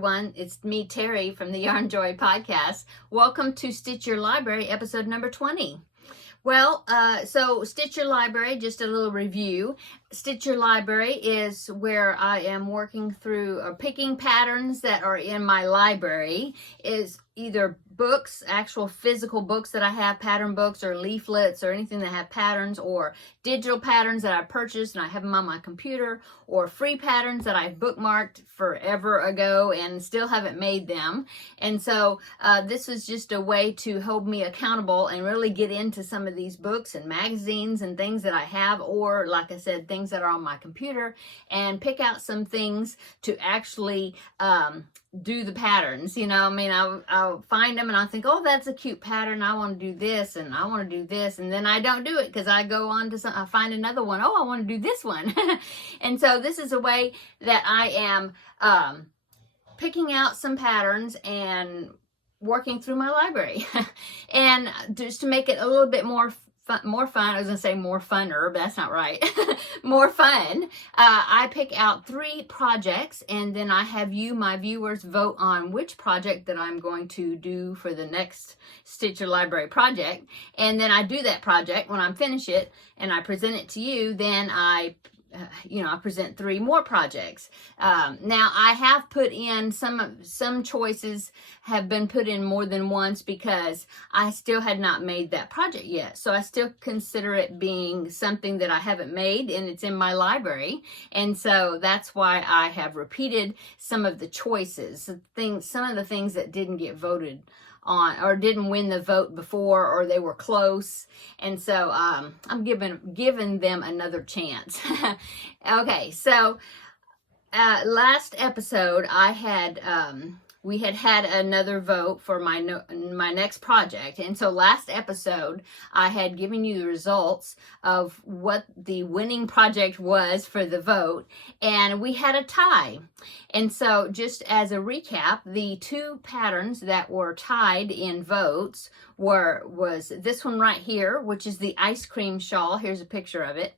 everyone. It's me, Terri, from the Yarnjoy podcast. Welcome to Stitch Your Library, episode number 20. Well, so Stitch Your Library, just a little review. Stitch Your Library is where I am working through picking patterns that are in my library. Is either books, actual physical books that I have, pattern books or leaflets or anything that have patterns, or digital patterns that I purchased and I have them on my computer, or free patterns that I've bookmarked forever ago and still haven't made them. And so this was just a way to hold me accountable and really get into some of these books and magazines and things that I have, or like I said, things that are on my computer, and pick out some things to actually do the patterns. You know, I mean, I'll find them and I'll think, oh, that's a cute pattern, I want to do this and I want to do this, and then I don't do it because I go on to I find another one, oh, I want to do this one. And so this is a way that I am picking out some patterns and working through my library. And just to make it a little bit more fun, I was gonna say more funner, but that's not right. More fun. I pick out 3 projects, and then I have you, my viewers, vote on which project that I'm going to do for the next Stitch Your Library project. And then I do that project. When I finish it and I present it to you, then I present 3 more projects. Now I have put in some choices have been put in more than once because I still had not made that project yet. So I still consider it being something that I haven't made and it's in my library. And so that's why I have repeated some of the choices, some of the things that didn't get voted on or didn't win the vote before, or they were close. And so I'm giving them another chance. Okay, so last episode I had we had another vote for my next project. And so last episode I had given you the results of what the winning project was for the vote, and we had a tie. And so just as a recap, the 2 patterns that were tied in votes was this one right here, which is the ice cream shawl. Here's a picture of it.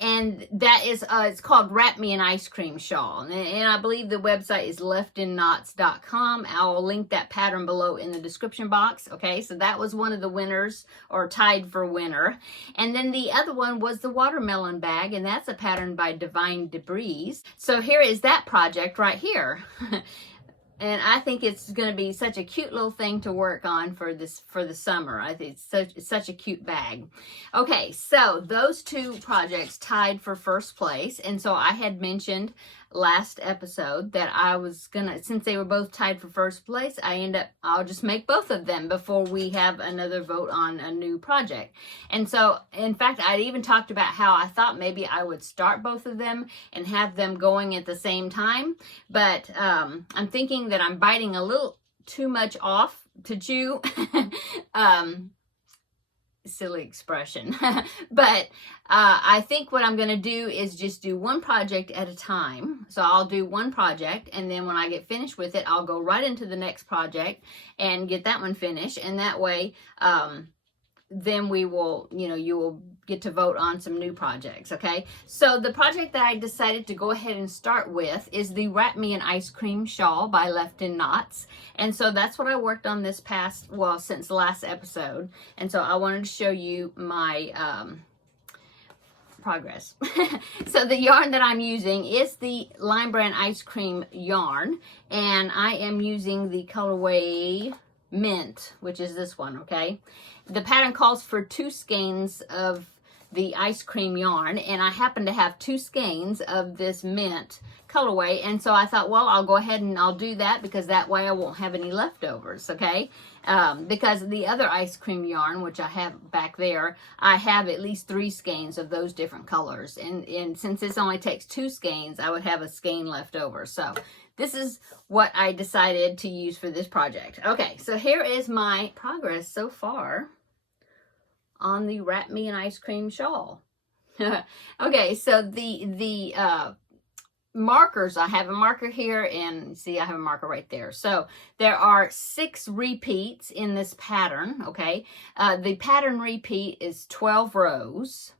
And that is, it's called Wrap Me an Ice Cream Shawl. And I believe the website is leftinknots.com. I'll link that pattern below in the description box. Okay, so that was one of the winners, or tied for winner. And then the other one was the watermelon bag, and that's a pattern by Divine Debris. So here is that project right here. And I think it's going to be such a cute little thing to work on for the summer. I think it's such a cute bag. Okay, so those 2 projects tied for first place. And so I had mentioned last episode that I was gonna, since they were both tied for first place, I'll just make both of them before we have another vote on a new project. And so, in fact, I even talked about how I thought maybe I would start both of them and have them going at the same time. But I'm thinking that I'm biting a little too much off to chew. Silly expression. But I think what I'm going to do is just do one project at a time. So I'll do one project, and then when I get finished with it, I'll go right into the next project and get that one finished. And that way, then we will, you will get to vote on some new projects. Okay, so the project that I decided to go ahead and start with is the Wrap Me an Ice Cream Shawl by Left in Knots. And so that's what I worked on since the last episode. And so I wanted to show you my progress. So the yarn that I'm using is the Lime Brand Ice Cream yarn, and I am using the colorway Mint, which is this one. Okay, the pattern calls for 2 skeins of the ice cream yarn, and I happen to have 2 skeins of this mint colorway, and so I thought, well, I'll go ahead and I'll do that because that way I won't have any leftovers. Okay, because the other ice cream yarn, which I have back there, I have at least 3 skeins of those different colors, and since this only takes 2 skeins, I would have a skein left over. So this is what I decided to use for this project. Okay, so here is my progress so far on the Wrap Me an Ice Cream Shawl. Okay, so the markers, I have a marker here, and see I have a marker right there. So there are 6 repeats in this pattern. Okay, the pattern repeat is 12 rows.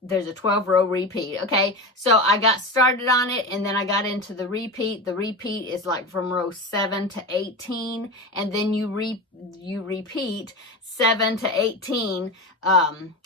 there's a 12 row repeat. Okay, so I got started on it, and then I got into the repeat. The repeat is like from row 7 to 18, and then you repeat 7 to 18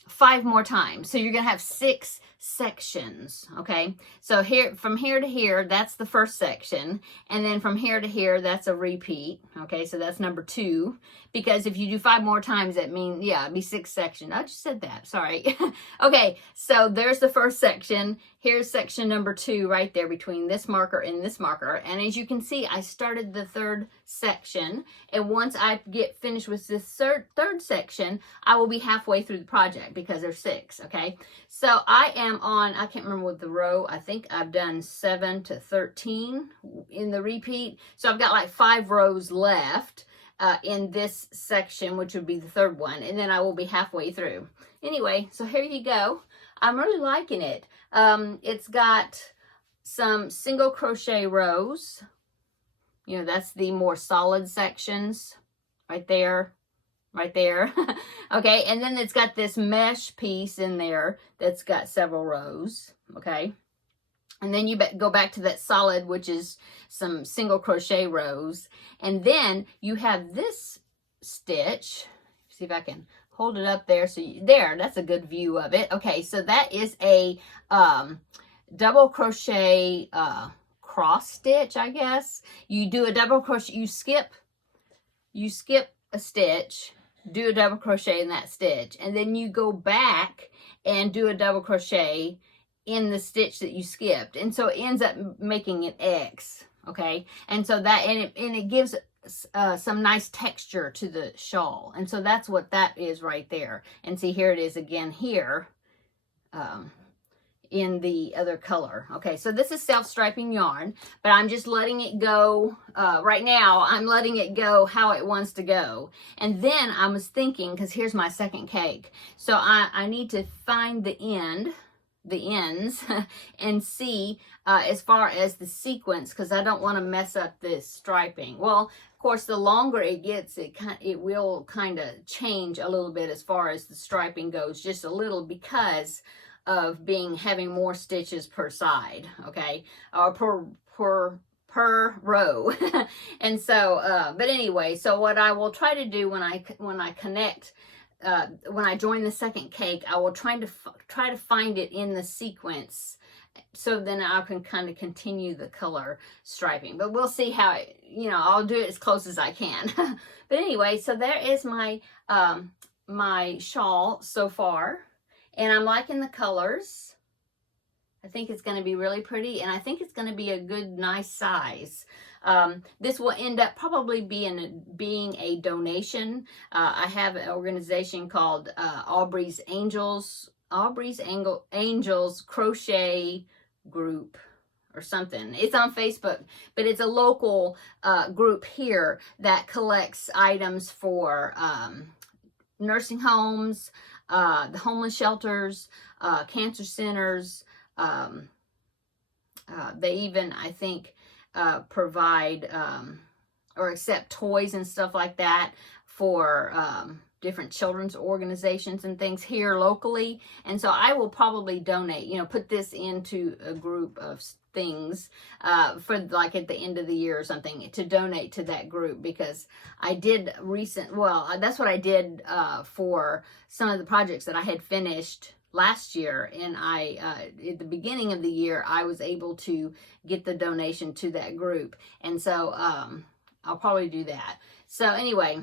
5 more times. So you're gonna have 6 sections. Okay, so here, from here to here, that's the first section, and then from here to here, that's a repeat. Okay, so that's number 2, because if you do 5 more times, that means, yeah, it'd be 6 sections. I just said that, sorry. Okay, so there's the first section. Here's section number 2 right there between this marker and this marker. And as you can see, I started the 3rd section, and once I get finished with this third section, I will be halfway through the project because there's 6. Okay, so I am on, I can't remember what the row, I think I've done 7 to 13 in the repeat. So I've got like 5 rows left in this section, which would be the 3rd one, and then I will be halfway through. Anyway, so here you go. I'm really liking it. It's got some single crochet rows. You know, that's the more solid sections right there, right there. Okay, and then it's got this mesh piece in there that's got several rows. Okay, and then you go back to that solid, which is some single crochet rows, and then you have this stitch. See if I can hold it up there. So there, that's a good view of it. Okay, so that is a double crochet cross stitch, I guess. You do a double crochet, you skip a stitch, do a double crochet in that stitch, and then you go back and do a double crochet in the stitch that you skipped, and so it ends up making an X. Okay, and so that, and it gives some nice texture to the shawl, and so that's what that is right there. And see, here it is again here in the other color. Okay, so this is self-striping yarn, but I'm just letting it go right now. I'm letting it go how it wants to go. And then I was thinking, because here's my second cake, so I need to find the ends and see as far as the sequence, because I don't want to mess up this striping. Well, of course, the longer it gets, it will kind of change a little bit as far as the striping goes, just a little, because of having more stitches per side, okay, or per row. And so but anyway, so what I will try to do when I connect, when I join the second cake, I will try to find it in the sequence, so then I can kind of continue the color striping. But we'll see how I'll do it as close as I can. But anyway, so there is my my shawl so far, and I'm liking the colors. I think it's going to be really pretty, and I think it's going to be a good, nice size. This will end up probably being a donation. I have an organization called Aubrey's Angels Crochet Group or something. It's on Facebook, but it's a local group here that collects items for nursing homes, the homeless shelters, cancer centers. They even, I think, provide or accept toys and stuff like that for different children's organizations and things here locally. And so I will probably donate, put this into a group of things for like at the end of the year or something, to donate to that group, because I did that's what I did for some of the projects that I had finished last year, and I at the beginning of the year I was able to get the donation to that group, and so I'll probably do that. So anyway,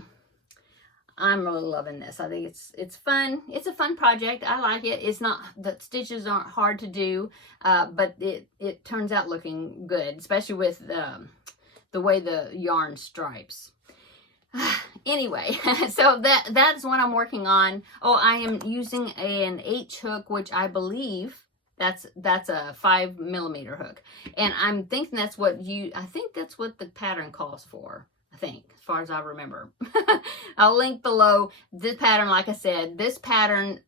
I'm really loving this. I think it's fun. It's a fun project. I like it. It's not, the stitches aren't hard to do, but it turns out looking good, especially with the way the yarn stripes. Anyway, so that's what I'm working on. Oh, I am using an H hook, which I believe that's a 5mm hook, and I'm thinking that's what I think that's what the pattern calls for. I think, as far as I remember. I'll link below this pattern. Like I said, this pattern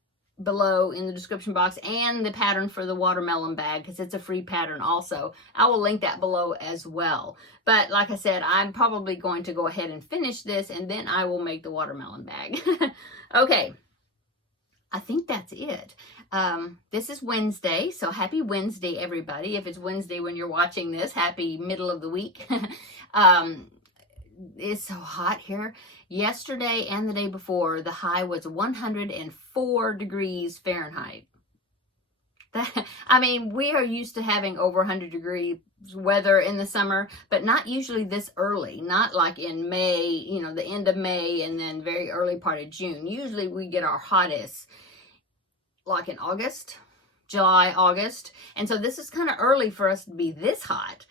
below in the description box, and the pattern for the watermelon bag, because it's a free pattern also. I will link that below as well. But like I said, I'm probably going to go ahead and finish this, and then I will make the watermelon bag. Okay. I think that's it. This is Wednesday, so happy Wednesday, everybody. If it's Wednesday when you're watching this, happy middle of the week. It's so hot here. Yesterday and the day before, the high was 104 degrees Fahrenheit. I mean, we are used to having over 100 degree weather in the summer, but not usually this early, not like in May, you know, the end of May and then very early part of June. Usually we get our hottest like in August, July, August. And so this is kind of early for us to be this hot.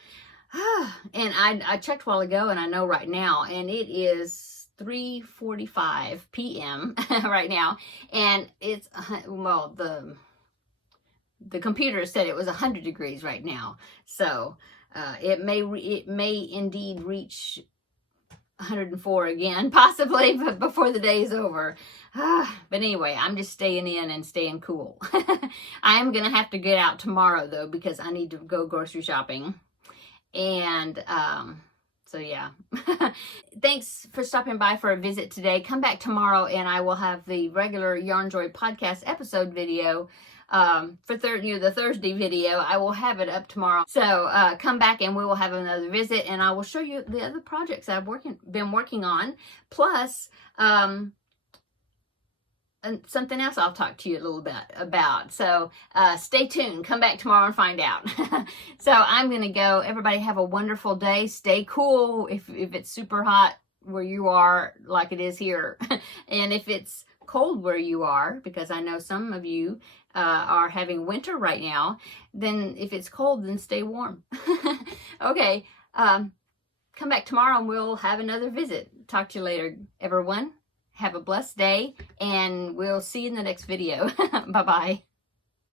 And I checked a while ago, and I know right now, and it is 3:45 p.m. right now, and it's, well, the computer said it was 100 degrees right now, so it may indeed reach 104 again, possibly, but before the day is over. But anyway, I'm just staying in and staying cool. I am gonna have to get out tomorrow though, because I need to go grocery shopping. And so yeah. Thanks for stopping by for a visit today. Come back tomorrow and I will have the regular Yarnjoy podcast episode video for the Thursday video. I will have it up tomorrow. So come back and we will have another visit, and I will show you the other projects I've been working on, plus and something else I'll talk to you a little bit about. So stay tuned. Come back tomorrow and find out. So I'm going to go. Everybody have a wonderful day. Stay cool if it's super hot where you are, like it is here. And if it's cold where you are, because I know some of you are having winter right now, then if it's cold, then stay warm. Okay. Come back tomorrow and we'll have another visit. Talk to you later, everyone. Have a blessed day, and we'll see you in the next video. Bye-bye.